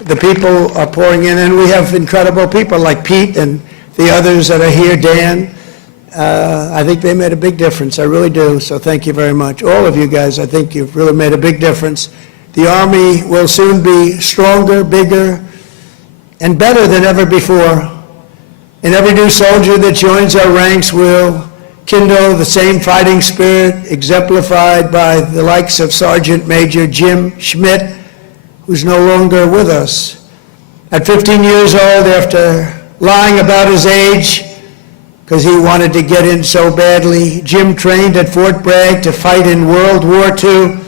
the people are pouring in, and we have incredible people like Pete and the others that are here, Dan. I think they made a big difference. I really do. So thank you very much. All of you guys, I think you've really made a big difference. The Army will soon be stronger, bigger, and better than ever before. And every new soldier that joins our ranks will kindle the same fighting spirit exemplified by the likes of Sergeant Major Jim Schmidt, who's no longer with us. At 15 years old, after lying about his age, because he wanted to get in so badly, Jim trained at Fort Bragg to fight in World War II.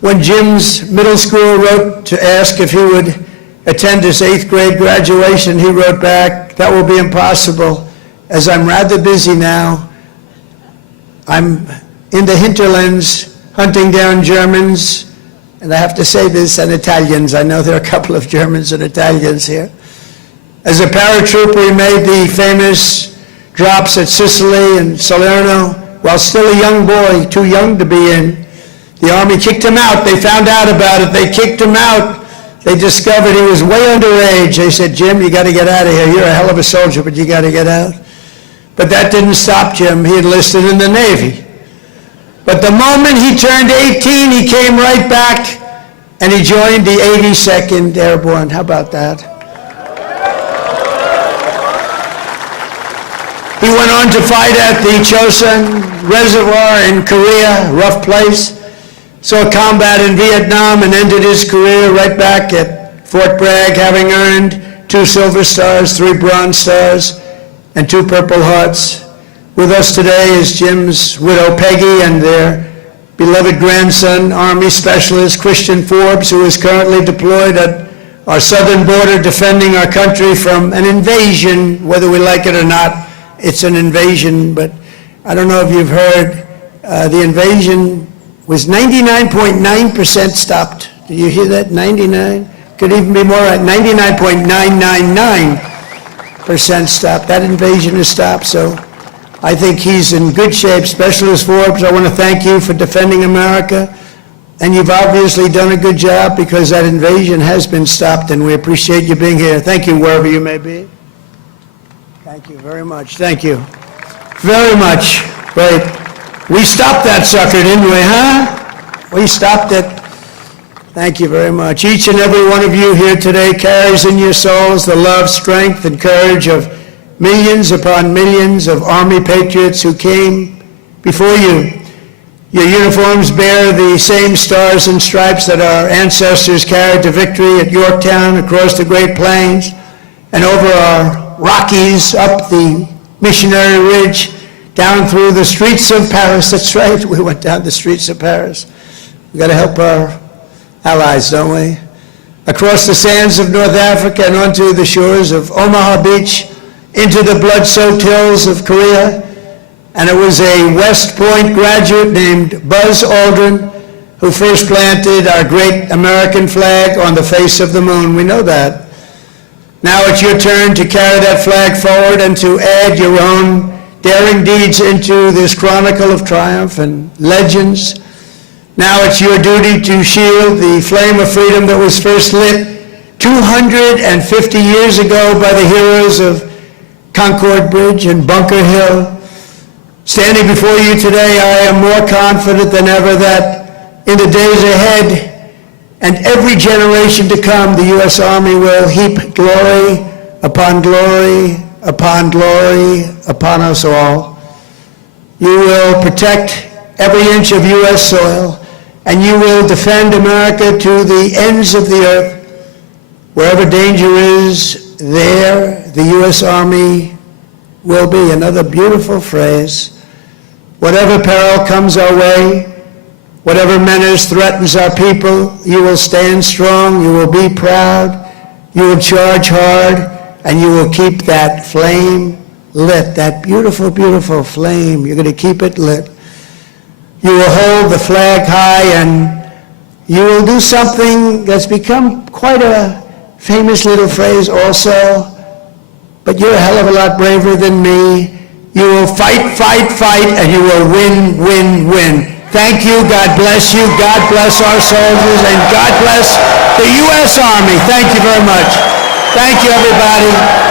When Jim's middle school wrote to ask if he would attend his 8th grade graduation, he wrote back, "That will be impossible, as I'm rather busy now. I'm in the hinterlands hunting down Germans," and I have to say this, and Italians. I know there are a couple of Germans and Italians here. As a paratrooper, he made the famous drops at Sicily and Salerno while still a young boy, too young to be in. The Army kicked him out. They found out about it. They kicked him out. They discovered he was way underage. They said, "Jim, you got to get out of here. You're a hell of a soldier, but you got to get out." But that didn't stop Jim. He enlisted in the Navy. But the moment he turned 18, he came right back and he joined the 82nd Airborne. How about that? He went on to fight at the Chosin Reservoir in Korea, rough place. Saw combat in Vietnam and ended his career right back at Fort Bragg, having earned 2 Silver Stars, 3 Bronze Stars, and 2 Purple Hearts. With us today is Jim's widow, Peggy, and their beloved grandson, Army Specialist Christian Forbes, who is currently deployed at our southern border defending our country from an invasion, whether we like it or not. It's an invasion, but I don't know if you've heard, the invasion was 99.9% stopped. Did you hear that? 99? Could even be more right. 99.999% stopped. That invasion is stopped, so I think he's in good shape. Specialist Forbes, I want to thank you for defending America, and you've obviously done a good job because that invasion has been stopped, and we appreciate you being here. Thank you, wherever you may be. Thank you very much. Thank you very much. Great. We stopped that sucker, didn't we, huh? We stopped it. Thank you very much. Each and every one of you here today carries in your souls the love, strength, and courage of millions upon millions of Army patriots who came before you. Your uniforms bear the same stars and stripes that our ancestors carried to victory at Yorktown, across the Great Plains, and over our Rockies, up the Missionary Ridge, down through the streets of Paris. That's right, we went down the streets of Paris. We've got to help our allies, don't we? Across the sands of North Africa and onto the shores of Omaha Beach, into the blood-soaked hills of Korea. And it was a West Point graduate named Buzz Aldrin who first planted our great American flag on the face of the moon. We know that. Now it's your turn to carry that flag forward and to add your own daring deeds into this chronicle of triumph and legends. Now it's your duty to shield the flame of freedom that was first lit 250 years ago by the heroes of Concord Bridge and Bunker Hill. Standing before you today, I am more confident than ever that in the days ahead and every generation to come, the U.S. Army will heap glory upon glory upon glory upon us all. You will protect every inch of U.S. soil, and you will defend America to the ends of the earth. Wherever danger is, there the U.S. Army will be. Another beautiful phrase. Whatever peril comes our way, whatever menace threatens our people, you will stand strong, you will be proud, you will charge hard, and you will keep that flame lit, that beautiful, beautiful flame. You're going to keep it lit. You will hold the flag high, and you will do something that's become quite a famous little phrase also, but you're a hell of a lot braver than me. You will fight, fight, fight, and you will win, win, win. Thank you. God bless you. God bless our soldiers, and God bless the U.S. Army. Thank you very much. Thank you, everybody.